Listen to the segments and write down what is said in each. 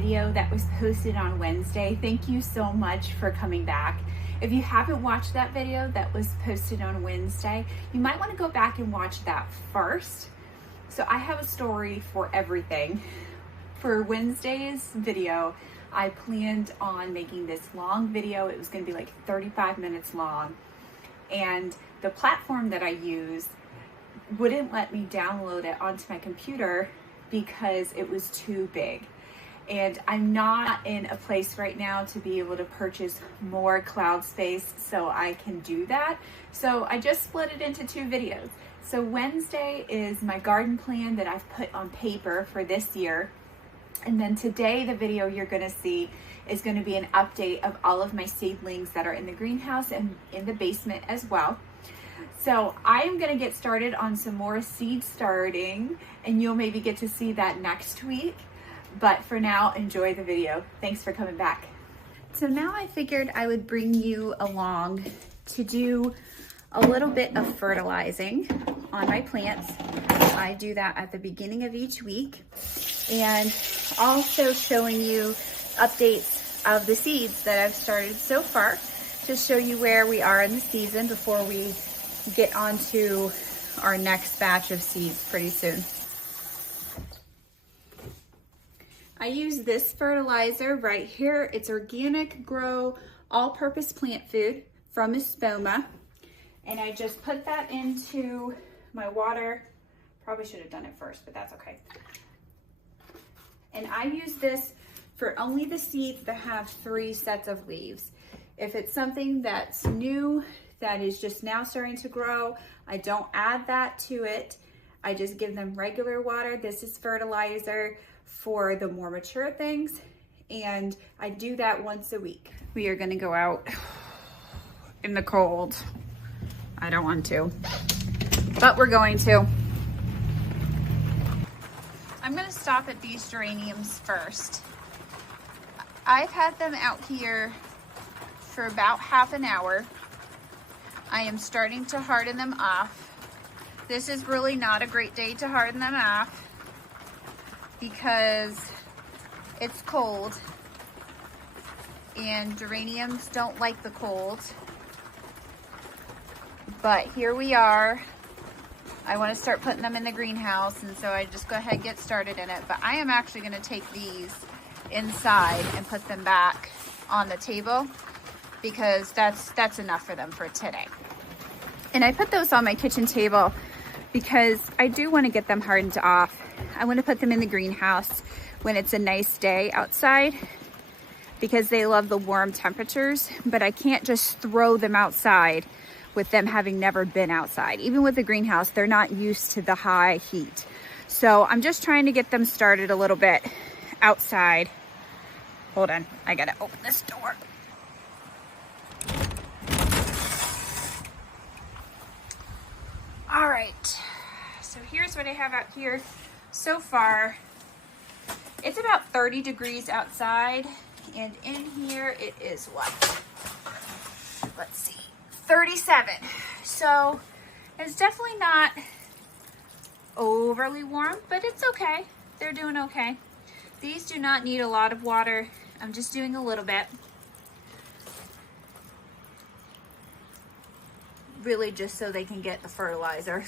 video that was posted on Wednesday. Thank you so much for coming back. If you haven't watched that video that was posted on Wednesday, you might want to go back and watch that first. So I have a story for everything. For Wednesday's video, I planned on making this long video. It was going to be like 35 minutes long. And the platform that I use wouldn't let me download it onto my computer because it was too big. And I'm not in a place right now to be able to purchase more cloud space so I can do that. So I just split it into two videos. So Wednesday is my garden plan that I've put on paper for this year. And then today, the video you're gonna see is gonna be an update of all of my seedlings that are in the greenhouse and in the basement as well. So I am gonna get started on some more seed starting, and you'll maybe get to see that next week. But for now, enjoy the video. Thanks for coming back. So now I figured I would bring you along to do a little bit of fertilizing on my plants. I do that at the beginning of each week, and also showing you updates of the seeds that I've started so far to show you where we are in the season before we get on to our next batch of seeds pretty soon. I use this fertilizer right here. It's Organic Grow All-Purpose Plant Food from Espoma. And I just put that into my water. Probably should have done it first, but that's okay. And I use this for only the seeds that have 3 sets of leaves. If it's something that's new, that is just now starting to grow, I don't add that to it. I just give them regular water. This is fertilizer for the more mature things, and I do that once a week. We are gonna go out in the cold. I don't want to, but we're going to. I'm gonna stop at these geraniums first. I've had them out here for about half an hour. I am starting to harden them off. This is really not a great day to harden them off because it's cold and geraniums don't like the cold. But here we are. I want to start putting them in the greenhouse, and so I just go ahead and get started in it. But I am actually going to take these inside and put them back on the table because that's enough for them for today. And I put those on my kitchen table because I do want to get them hardened off. I want to put them in the greenhouse when it's a nice day outside because they love the warm temperatures, but I can't just throw them outside with them having never been outside. Even with the greenhouse, they're not used to the high heat. So I'm just trying to get them started a little bit outside. Hold on, I gotta open this door. All right, so here's what I have out here so far. It's about 30 degrees outside, and in here it is what? Let's see, 37. So it's definitely not overly warm, but it's okay. They're doing okay. These do not need a lot of water. I'm just doing a little bit. Really just so they can get the fertilizer.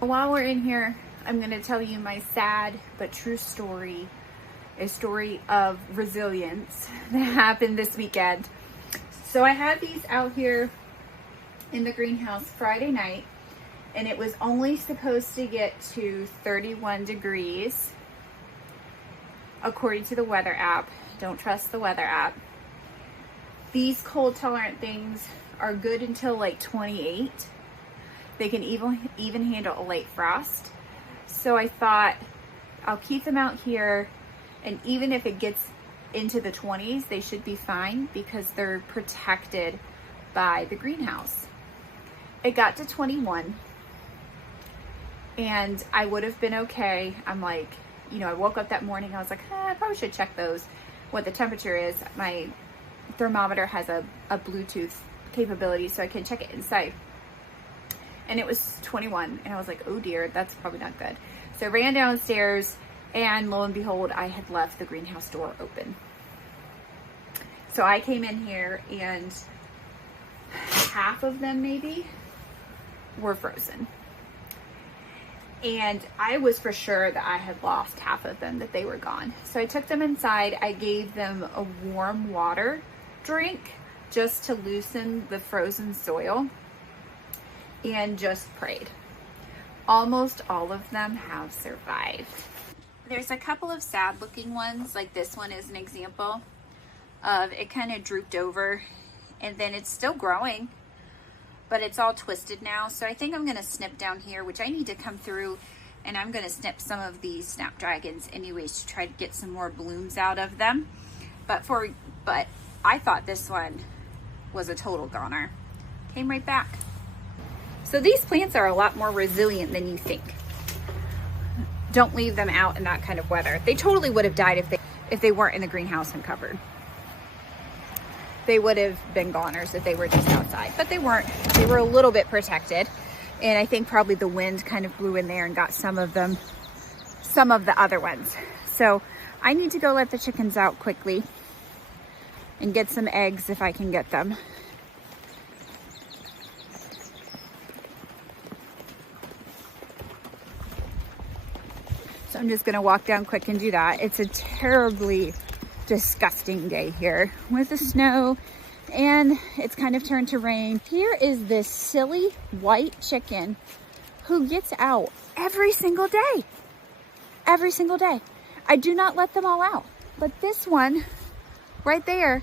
While we're in here, I'm going to tell you my sad but true story, a story of resilience that happened this weekend. So I had these out here in the greenhouse Friday night, and it was only supposed to get to 31 degrees according to the weather app. Don't trust the weather app. These cold tolerant things are good until like 28. They can even handle a late frost. So I thought I'll keep them out here, and even if it gets into the 20s, they should be fine because they're protected by the greenhouse. It got to 21 and I would have been okay. I'm like, you know, I woke up that morning, I was like, I probably should check those, what the temperature is. My thermometer has a Bluetooth capability, so I can check it inside. And it was 21, and I was like, oh dear, that's probably not good. So I ran downstairs, and lo and behold, I had left the greenhouse door open. So I came in here, and half of them maybe were frozen. And I was for sure that I had lost half of them, that they were gone. So I took them inside. I gave them a warm water drink just to loosen the frozen soil, and just prayed. Almost all of them have survived. There's a couple of sad looking ones, like this one is an example of it kind of drooped over, and then it's still growing, but it's all twisted now. So I think I'm gonna snip down here, which I need to come through, and I'm gonna snip some of these snapdragons anyways to try to get some more blooms out of them. But I thought this one was a total goner. Came right back. So these plants are a lot more resilient than you think. Don't leave them out in that kind of weather. They totally would have died if they weren't in the greenhouse and covered. They would have been goners if they were just outside, but they weren't. They were a little bit protected, and I think probably the wind kind of blew in there and got some of them, some of the other ones. So I need to go let the chickens out quickly and get some eggs if I can get them. So I'm just gonna walk down quick and do that. It's a terribly disgusting day here with the snow, and it's kind of turned to rain. Here is this silly white chicken who gets out every single day. Every single day. I do not let them all out, but this one right there,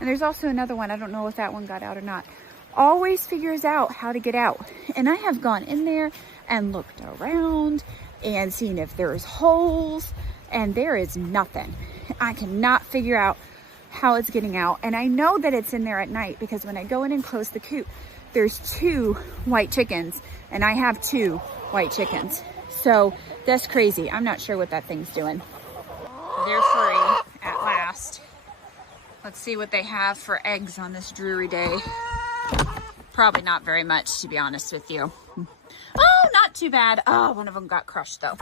and there's also another one, I don't know if that one got out or not, always figures out how to get out. And I have gone in there and looked around and seen if there's holes, and there is nothing. I cannot figure out how it's getting out. And I know that it's in there at night because when I go in and close the coop, there's 2 white chickens, and I have 2 white chickens. So that's crazy. I'm not sure what that thing's doing. They're free at last. Let's see what they have for eggs on this dreary day. Probably not very much, to be honest with you. Oh, not too bad. Oh, one of them got crushed though.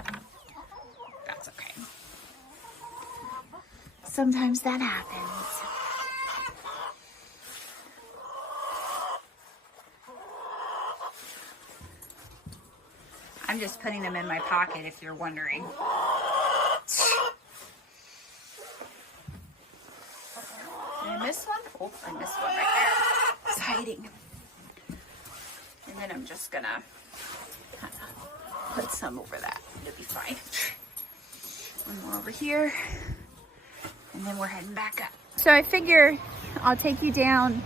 That's okay. Sometimes that happens. I'm just putting them in my pocket if you're wondering. Did I miss one? Oh, I missed one right there. It's hiding. And then I'm just gonna kind of put some over that. It'll be fine. One more over here. And then we're heading back up. So I figure I'll take you down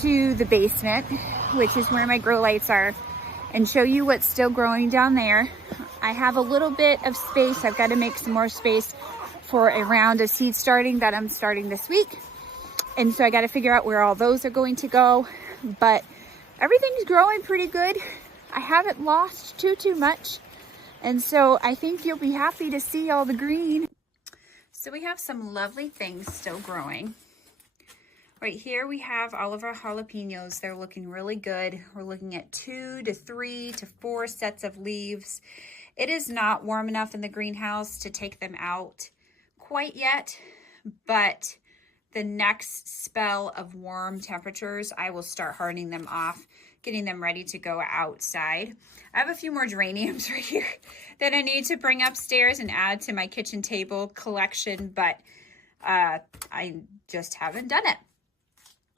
to the basement, which is where my grow lights are, and show you what's still growing down there. I have a little bit of space. I've got to make some more space for a round of seed starting that I'm starting this week. And so I got to figure out where all those are going to go. But everything's growing pretty good. I haven't lost too much. And so I think you'll be happy to see all the green. So we have some lovely things still growing. Right here we have all of our jalapenos. They're looking really good. We're looking at 2 to 3 to 4 sets of leaves. It is not warm enough in the greenhouse to take them out quite yet, but the next spell of warm temperatures, I will start hardening them off, getting them ready to go outside. I have a few more geraniums right here that I need to bring upstairs and add to my kitchen table collection, but I just haven't done it.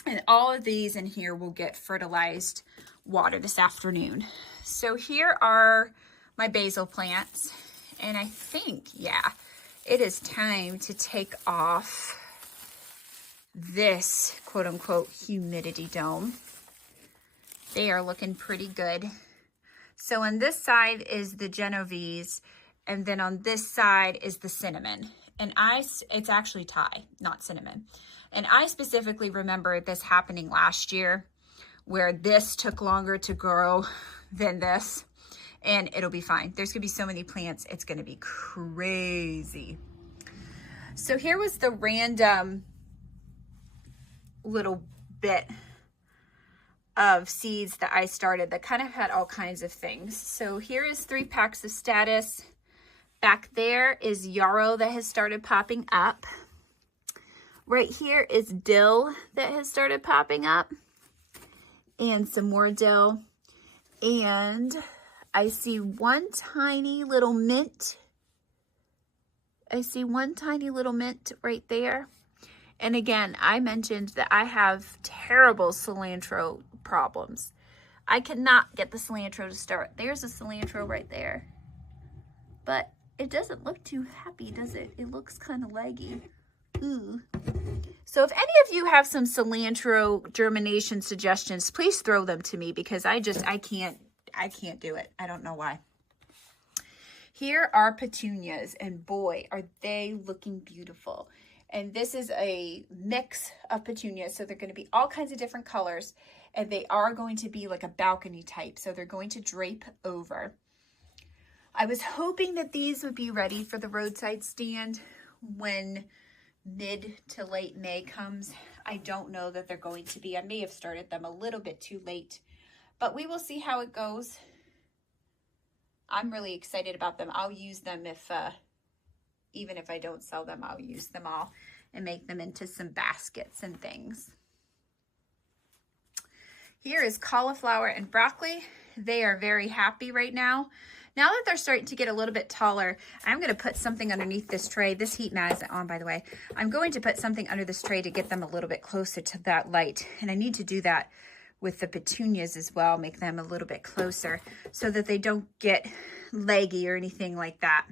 And all of these in here will get fertilized water this afternoon. So here are my basil plants. And I think, yeah, it is time to take off this quote unquote humidity dome. They are looking pretty good. So on this side is the Genovese, and then on this side is the cinnamon. And it's actually Thai, not cinnamon. And I specifically remember this happening last year, where this took longer to grow than this, and it'll be fine. There's gonna be so many plants, it's gonna be crazy. So here was the random little bit of seeds that I started that kind of had all kinds of things. So here is 3 packs of Status. Back there is yarrow that has started popping up. Right here is dill that has started popping up, and some more dill. And I see one tiny little mint. I see one tiny little mint right there. And again, I mentioned that I have terrible cilantro problems. I cannot get the cilantro to start. There's a cilantro right there. But it doesn't look too happy, does it? It looks kind of laggy. Ooh. So if any of you have some cilantro germination suggestions, please throw them to me, because I can't do it. I don't know why. Here are petunias, and boy, are they looking beautiful. And this is a mix of petunias, so they're going to be all kinds of different colors, and they are going to be like a balcony type, so they're going to drape over. I was hoping that these would be ready for the roadside stand when mid to late May comes. I don't know that they're going to be. I may have started them a little bit too late, but we will see how it goes. I'm really excited about them. I'll use them even if I don't sell them, I'll use them all and make them into some baskets and things. Here is cauliflower and broccoli. They are very happy right now. Now that they're starting to get a little bit taller, I'm going to put something underneath this tray. This heat mat isn't on, by the way. I'm going to put something under this tray to get them a little bit closer to that light. And I need to do that with the petunias as well, make them a little bit closer so that they don't get leggy or anything like that.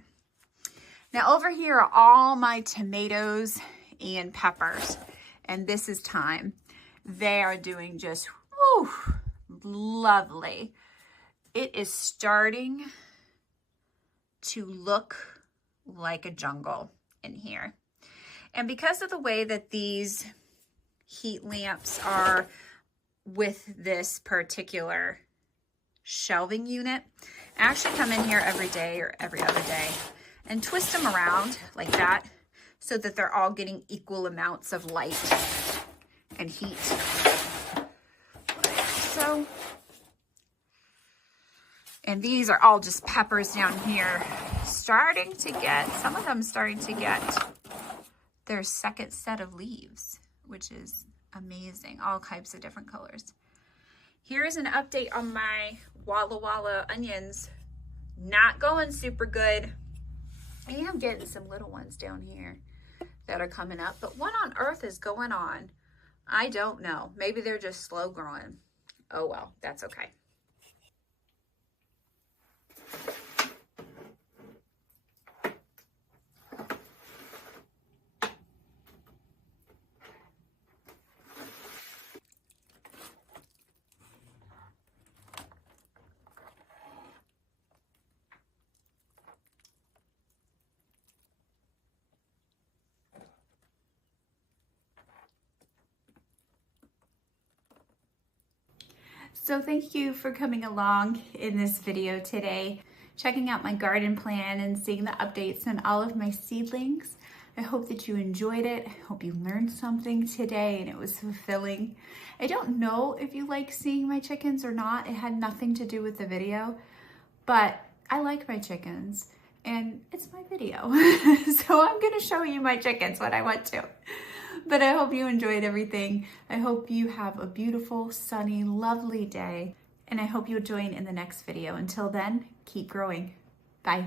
Now over here are all my tomatoes and peppers, and this is time. They are doing just lovely. It is starting to look like a jungle in here. And because of the way that these heat lamps are with this particular shelving unit, I actually come in here every day or every other day and twist them around like that so that they're all getting equal amounts of light and heat. So, and these are all just peppers down here, starting to get, some of them starting to get their second set of leaves, which is amazing. All types of different colors. Here's an update on my Walla Walla onions. Not going super good. I am getting some little ones down here that are coming up, but what on earth is going on? I don't know. Maybe they're just slow growing. Oh well, that's okay. So thank you for coming along in this video today, checking out my garden plan and seeing the updates on all of my seedlings. I hope that you enjoyed it. I hope you learned something today and it was fulfilling. I don't know if you like seeing my chickens or not. It had nothing to do with the video, but I like my chickens and it's my video. So I'm gonna show you my chickens when I want to. But I hope you enjoyed everything. I hope you have a beautiful, sunny, lovely day. And I hope you'll join in the next video. Until then, keep growing. Bye.